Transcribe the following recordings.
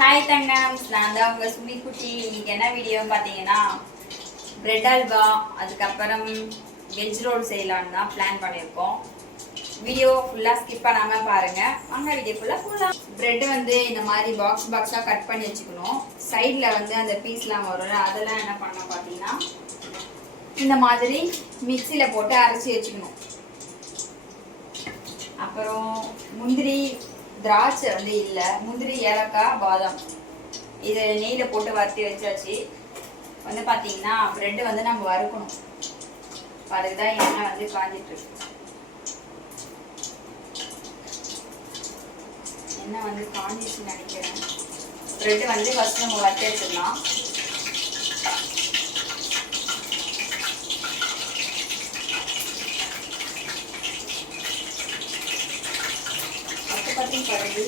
Hi தங்கம்ஸ் நான் தான் உங்கள் சுமி குட்டி இன்னைக்கு என்ன வீடியோ பார்த்தீங்கன்னா பிரெட் அல்வா அதுக்கப்புறம் வெஜ் ரோல் செய்யலான்னு தான் பிளான் பண்ணியிருக்கோம். வீடியோ ஃபுல்லாக ஸ்கிப் பண்ணாமல் பாருங்கள் வாங்க வீடியோ ஃபுல்லாக போகலாம் பிரெட் வந்து இந்த மாதிரி பாக்ஸ் பாக்ஸாக கட் பண்ணி வச்சுக்கணும். சைடில் வந்து அந்த பீஸ்லாம் வரும்ல அதெல்லாம் என்ன பண்ணணும் பார்த்தீங்கன்னா இந்த மாதிரி மிக்சியில் போட்டு அரைச்சி வச்சுக்கணும். அப்புறம் முந்திரி திராட்சை வந்து இல்லை முந்திரி ஏலக்காய் பாதாம். இது நெய்யில் போட்டு வறுத்தி வச்சாச்சு. வந்து பார்த்தீங்கன்னா ப்ரெட்டு வந்து நம்ம வறுக்கணும். அதுக்கு தான் எண்ணெய் வந்து காஞ்சிட்டு இருக்கு. எண்ணெய் வந்து காஞ்சிச்சுன்னு நினைக்கிறேன். ப்ரெட்டு வந்து ஃபஸ்ட் நம்ம வறுத்து எடுத்துக்கலாம் பத்து பத்து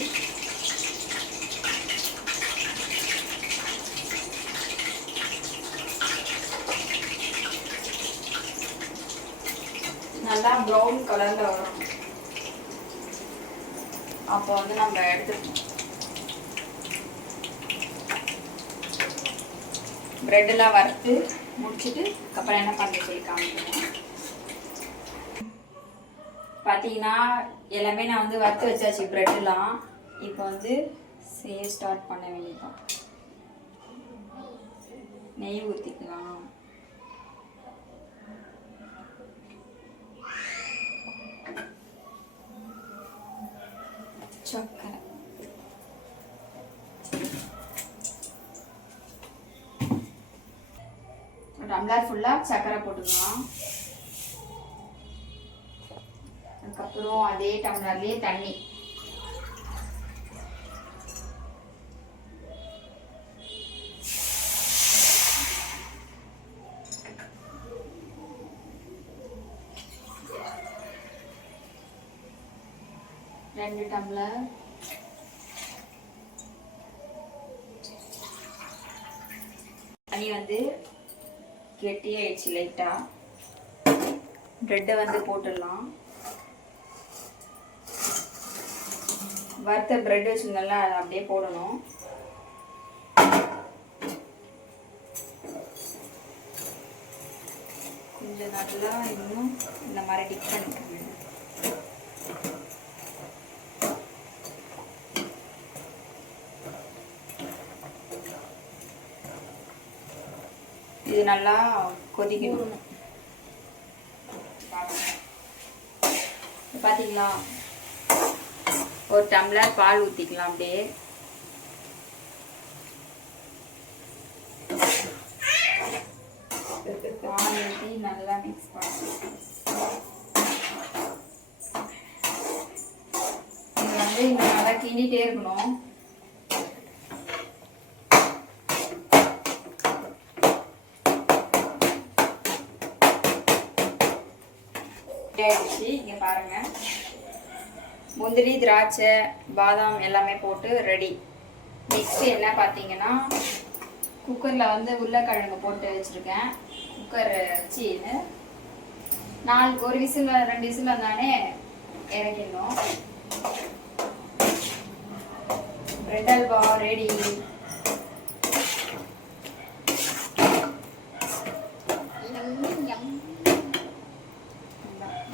நல்லா ப்ரௌன் கலரில் வரும். அப்போ வந்து நம்ம எடுத்துக்கணும் ப்ரெட்டெல்லாம் வறுத்து முடிச்சுட்டு அப்புறம் என்ன பண்ண சொல்லி காமிக்கிறேன். பார்த்தீங்கன்னா எல்லாமே நான் வந்து வறுத்து வச்சாச்சு ப்ரெட்டெல்லாம் இப்போ வந்து செய்ய ஸ்டார்ட் பண்ண வேண்டியதான் நெய் ஊற்றிக்கலாம் சக்கரை. டம்ளர் ஃபுல்லாக சக்கரை போட்டுக்கலாம். அதுக்கப்புறம் அதே டம்ளர்லேயே தண்ணி. ரெண்டு டம்ளர். தண்ணி வந்து கெட்டியாயிடுச்சு லைட்டாக ப்ரெட்டை வந்து போட்டுடலாம். வறுத்த பிரெட் வச்சுருந்தோம்ல அதை அப்படியே போடணும். கொஞ்சம் நல்லா இன்னும் இந்த மாதிரி டிப் பண்ணிக்கோங்க இது நல்லா கொதிக்கணும். பார்த்தீங்களா ஒரு டம்ளர் பால் ஊற்றிக்கலாம் அப்படியே. பால் ஊற்றி நல்லா மிக்ஸ் பண்ணலாம். இது வந்து இங்கே நல்லா கிண்டிகிட்டே இருக்கணும். ஆயிடுச்சு. இங்கே பாருங்கள் முந்திரி திராட்சை பாதாம் எல்லாமே போட்டு ரெடி நெக்ஸ்ட் என்ன பார்த்தீங்கன்னா குக்கரில் வந்து உருளைக்கிழங்கு போட்டு வச்சுருக்கேன். குக்கர் வச்சுன்னு நாலு ஒரு விசில் ரெண்டு விசில் வந்தானே இறக்கிடணும். Red halwa ready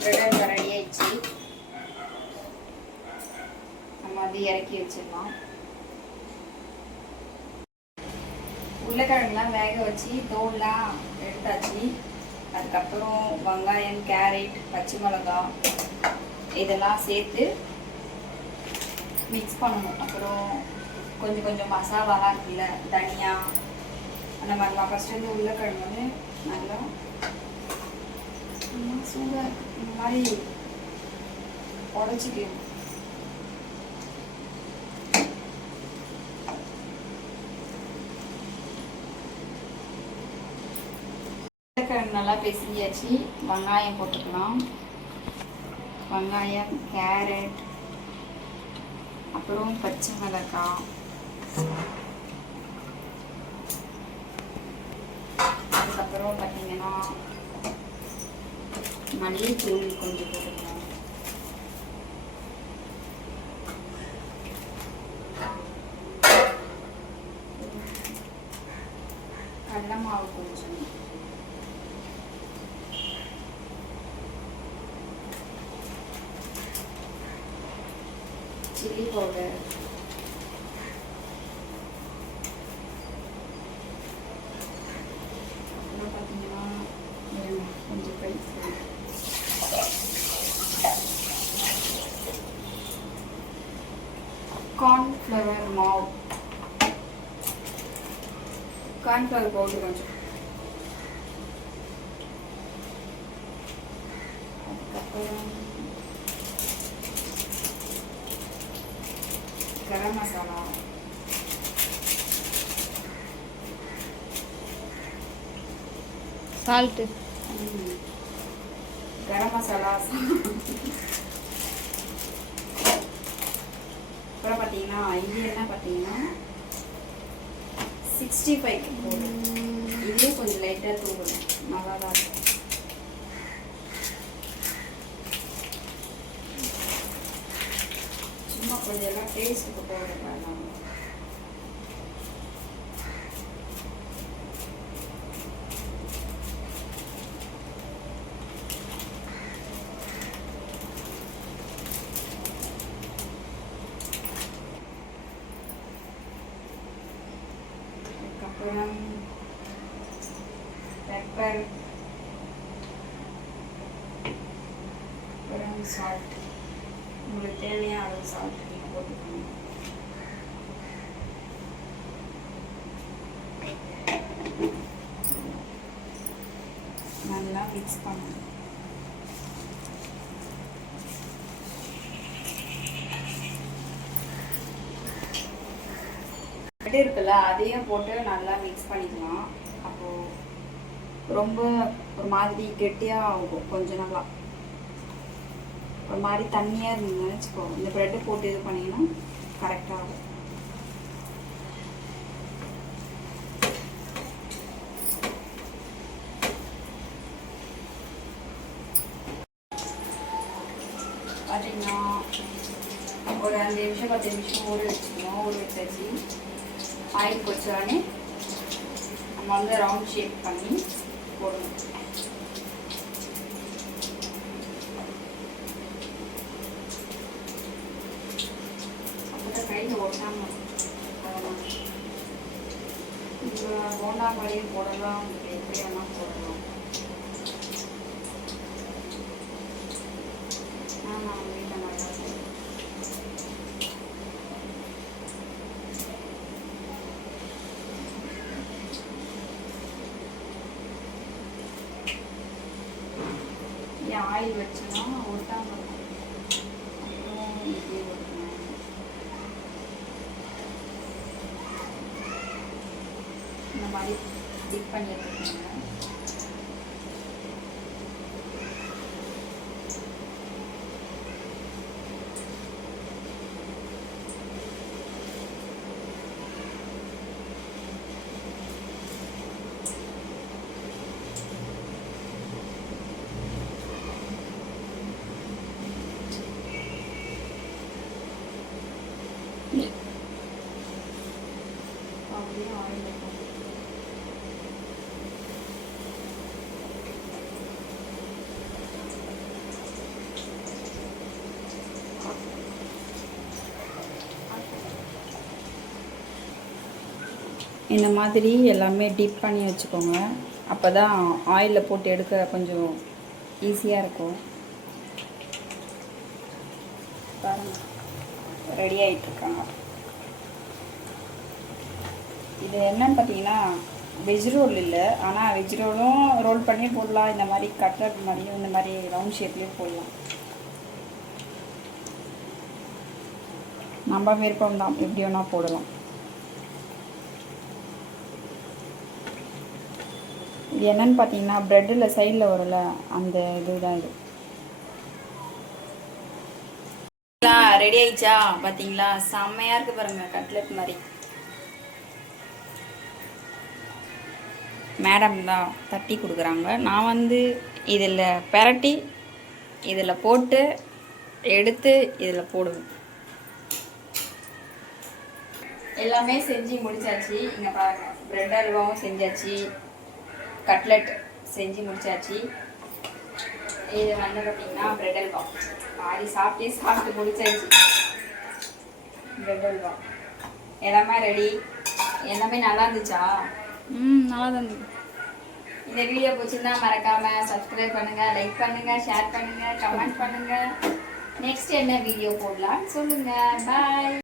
bread halwa ready ஆயிடுச்சு நம்ம வந்து இறக்கி வச்சிடலாம். உருளைக்கிழங்குலாம் வேக வச்சு தோல்லாம் எடுத்தாச்சு. அதுக்கப்புறம் வெங்காயம் கேரட் பச்சை மிளகா இதெல்லாம் சேர்த்து மிக்ஸ் பண்ணணும். அப்புறம் கொஞ்சம் கொஞ்சம் மசாலாலாம் இருக்குல்ல தனியா. அந்த மாதிரிலாம். ஃபஸ்ட்டு வந்து உருளைக்கிழங்கு வந்து நல்லா சூடாக இந்த மாதிரி உடச்சிக்கணும். உருளைக்கிழங்கு நல்லா பிசைஞ்சாச்சு. வெங்காயம் போட்டுக்கலாம். வெங்காயம் கேரட் அப்புறம் பச்சை மிளகாய். அதுக்கப்புறம் பார்த்தீங்கன்னா மல்லித்தூள் கொஞ்சம் போட்டுக்கலாம் கடலை மாவு கொஞ்சம் சில்லி அப்புறம் பார்த்தீங்கன்னா கொஞ்சம் கை கார்ன்ஃப்ளவர் மாவு. கார்ன்ஃப்ளவர் பவுடர் கொஞ்சம். அதுக்கப்புறம் கரம் மசாலா சால்ட்டு. கரம் மசாலா அப்புறம் பார்த்தீங்கன்னா இது என்ன பார்த்தீங்கன்னா சிக்ஸ்டி ஃபைவ் இதுலேயே கொஞ்சம் லைட்டாக தூக்கணும் நல்லா தான் இருக்கும் கொஞ்சம் எல்லாம் டேஸ்ட்டுக்கு போடுறேன் அதுக்கப்புறம் பெப்பர் அப்புறம் சால்ட் உங்களுக்கு தேவையான அளவு சால்ட் நீங்கள் போட்டுக்கணும் நல்லா மிக்ஸ் பண்ணணும் பிரெட் இருக்குல்ல அதையும் போட்டு நல்லா மிக்ஸ் பண்ணிக்கலாம். அப்போது ரொம்ப ஒரு மாதிரி கெட்டியாக ஆகும் கொஞ்சம் நல்லா. ஒரு மாதிரி தண்ணியாக இருந்ததுன்னு வச்சுக்கோ இந்த ப்ரெட்டை போட்டு இது பண்ணிங்கன்னா கரெக்டாக இருக்கும். பார்த்தீங்கன்னா ஒரு அஞ்சு நிமிஷம் பத்து நிமிஷம் ஊற வச்சுக்கணும் ஊற வச்சாச்சு. ஆயில் பொரிச்சோடனே நம்ம வந்து ரவுண்ட் ஷேப் பண்ணி போடணும். அப்பதான் கையில் ஒட்டாம போண்டா மாதிரியும் போடலாம்? எப்படி வேணால் போடலாம் ஆமாம் வீட்டில் நல்லா ஆயில் வச்சோன்னா ஒட்டாம இருக்கும் அப்புறம் இப்படி ஒட்டணும் இந்த டிப் பண்ணி எடுத்துக்கோங்க அப்படியே ஆயில் இந்த மாதிரி எல்லாமே டிப் பண்ணி வச்சுக்கோங்க. அப்போ தான் ஆயிலில் போட்டு எடுக்க கொஞ்சம் ஈஸியாக இருக்கும். பாருங்கள் ரெடி ஆகிட்டுருக்காங்க இது என்னன்னு பார்த்தீங்கன்னா வெஜ் ரோல் இல்லை. ஆனால் வெஜ் ரோலும் ரோல் பண்ணி போடலாம். இந்த மாதிரி கட்லட் மாதிரியும் இந்த மாதிரி ரவுண்ட் ஷேப்லேயும் போடலாம். நம்ம விருப்பம் தான் எப்படி வேணால் போடலாம். இது என்னன்னு பார்த்தீங்கன்னா ப்ரெட்டில் சைடில் வரல அந்த இது இதுதான் இது. ரெடி ஆயிடுச்சா? பார்த்தீங்களா? செம்மையாக இருக்குது பாருங்க கட்லெட் மாதிரி. மேடம் தான் தட்டி கொடுக்குறாங்க. நான் வந்து இதில் பெரட்டி இதில் போட்டு எடுத்து இதில் போடுவேன். எல்லாமே செஞ்சு முடிச்சாச்சு. இங்கே பாருங்க ப்ரெட் அல்வாவும் செஞ்சாச்சு. கட்லெட் செஞ்சு முடிச்சாச்சு. இது வந்து பார்த்தீங்கன்னா பிரெட் அல்வா. பாதி சாப்பிட்டே சாப்பிட்டு முடிச்சாச்சு. பிரெட் அல்வா. எல்லாமே ரெடி எல்லாமே நல்லா இருந்துச்சா? ம் நல்லா தான் இந்த வீடியோ பிடிச்சிருந்தா மறக்காம சப்ஸ்கிரைப் பண்ணுங்க லைக் பண்ணுங்க ஷேர் பண்ணுங்க கமெண்ட் பண்ணுங்க. நெக்ஸ்ட் என்ன வீடியோ போடலாம்னு சொல்லுங்க. பாய்